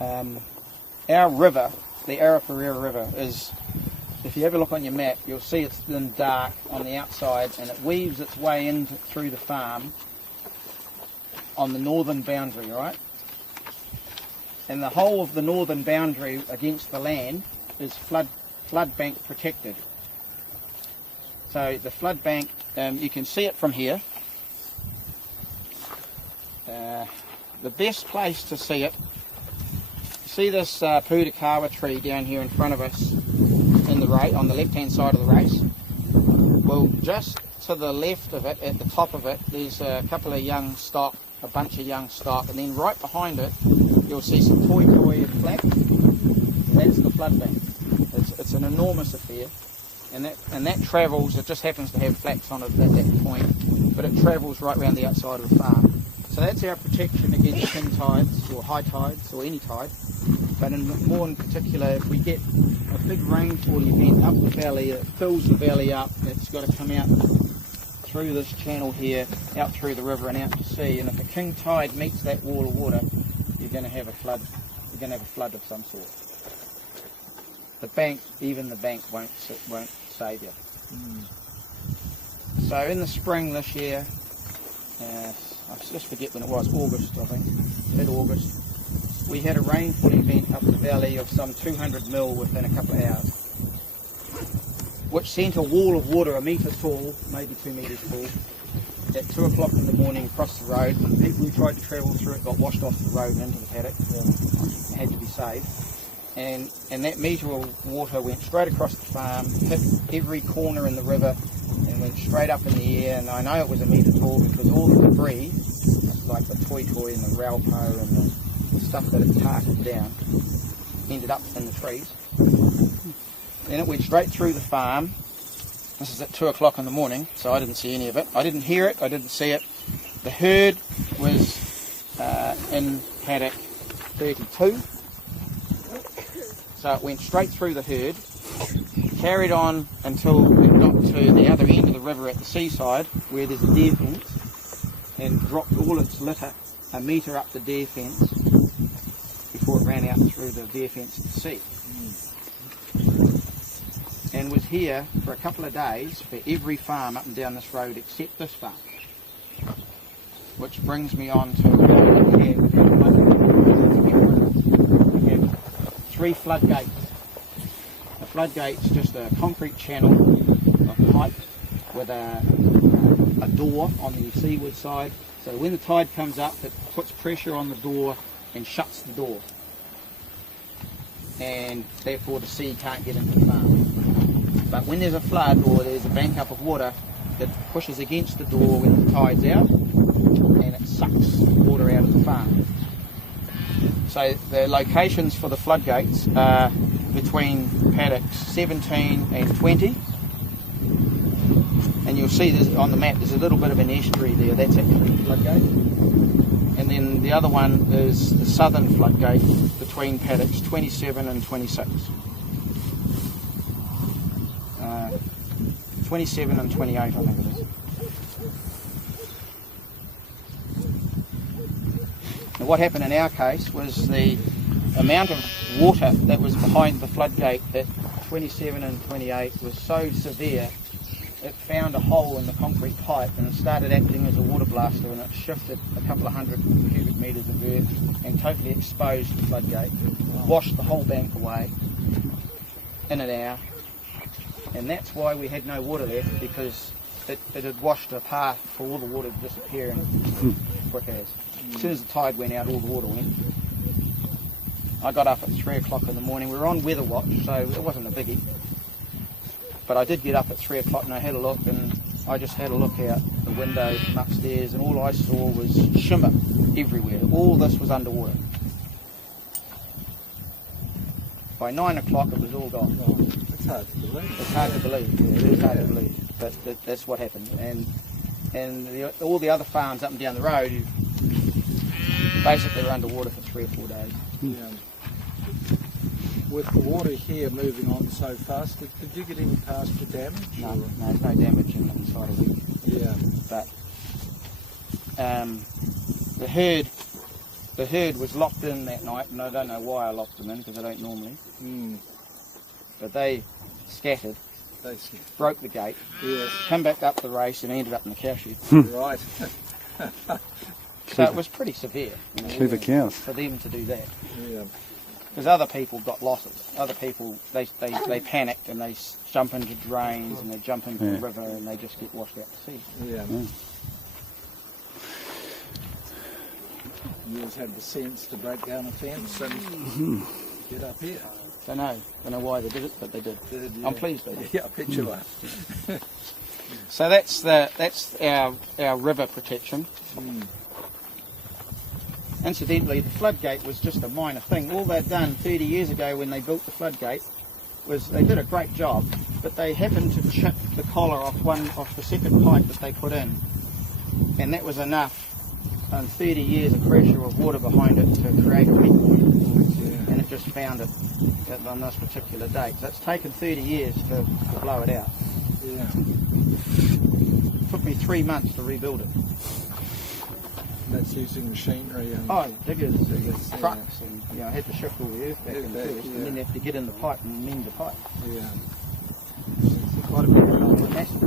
our river, the Arapurera River, is, if you have a look on your map, you'll see it's in dark on the outside, and it weaves its way in through the farm on the northern boundary, right? And the whole of the northern boundary against the land is flood bank protected. So the flood bank, you can see it from here. The best place to see it, see this Pudakawa tree down here in front of us in the on the left hand side of the race? Well, just to the left of it, at the top of it, there's a couple of young stock, a bunch of young stock, and then right behind it you'll see some toy and flax. That's the flood bank. It's an enormous affair, and that travels. It just happens to have flax on it at that point, but it travels right around the outside of the farm. So that's our protection against king tides or high tides or any tide. But more in particular, if we get a big rainfall event up the valley, it fills the valley up. It's got to come out through this channel here, out through the river and out to sea. And if a king tide meets that wall of water, you're going to have a flood. You're going to have a flood of some sort. The bank, even the bank, won't save you. So in the spring this year, I just forget when it was, August I think, mid-August, we had a rainfall event up the valley of some 200 mil within a couple of hours, which sent a wall of water a metre tall, maybe 2 metres tall, at 2 o'clock in the morning across the road, and the people who tried to travel through it got washed off the road and into the paddock, had to be saved. And that metre of water went straight across the farm, hit every corner in the river, and went straight up in the air. And I know it was a metre tall because all the debris, like the toy and the raupo and the stuff that it tarted down, ended up in the trees. Then it went straight through the farm. This is at 2 o'clock in the morning, so I didn't see any of it. I didn't hear it, I didn't see it. The herd was in paddock 32. So it went straight through the herd, carried on until it got to the other end of the river at the seaside, where there's a deer fence, and dropped all its litter a metre up the deer fence before it ran out through the deer fence to the sea. And was here for a couple of days for every farm up and down this road except this farm. Which brings me on to we have 3 floodgates. A floodgate's just a concrete channel of pipe with a door on the seaward side. So when the tide comes up, it puts pressure on the door and shuts the door. And therefore the sea can't get into the farm. But when there's a flood or there's a bank up of water, it pushes against the door when the tide's out and it sucks water out of the farm. So the locations for the floodgates are between paddocks 17 and 20. And you'll see there's, on the map there's a little bit of an estuary there, that's actually the floodgate. And then the other one is the southern floodgate between paddocks 27 and 26. 27 and 28 I think it is. Now what happened in our case was the amount of water that was behind the floodgate at 27 and 28 was so severe it found a hole in the concrete pipe and it started acting as a water blaster, and it shifted a couple of hundred cubic metres of earth and totally exposed the floodgate, washed the whole bank away in an hour. And that's why we had no water left, because it had washed a path for all the water to disappear and quick as. As soon as the tide went out, all the water went. I got up at 3 o'clock in the morning. We were on weather watch, so it wasn't a biggie. But I did get up at 3 o'clock and I had a look, and I just had a look out the window from upstairs, and all I saw was shimmer everywhere. All this was underwater. By 9 o'clock it was all gone. It's hard to believe. It's hard to believe, yeah, it is hard to believe. But that's what happened. And all the other farms up and down the road basically were underwater for 3 or 4 days. Yeah. With the water here moving on so fast, did you get any pasture damage? No, there's no damage inside a week. Yeah. But The herd was locked in that night, and I don't know why I locked them in, because I don't normally. But they scattered, broke the gate, come back up the race, and ended up in the cow shed. Right. So it was pretty severe, you know, Clever cows. for them to do that. Yeah. Because other people got losses. Other people, they panicked and they jump into drains and they jump into the river and they just get washed out to sea. Yeah. You always had the sense to break down a fence and get up here. Don't know why they did it, but they did. I'm pleased they did. Yeah, I bet you are. So that's our river protection. Incidentally, the floodgate was just a minor thing. All they'd done 30 years ago when they built the floodgate was they did a great job, but they happened to chip the collar off the second pipe that they put in, and that was enough. And 30 years of pressure of water behind it to create a weak point, and it just found it on this particular date. So it's taken 30 years to blow it out. Yeah. It took me 3 months to rebuild it. That's using machinery and diggers, trucks, and I had to shift all the earth back in first, and then have to get in the pipe and mend the pipe. Yeah. It's quite a bit of a hassle.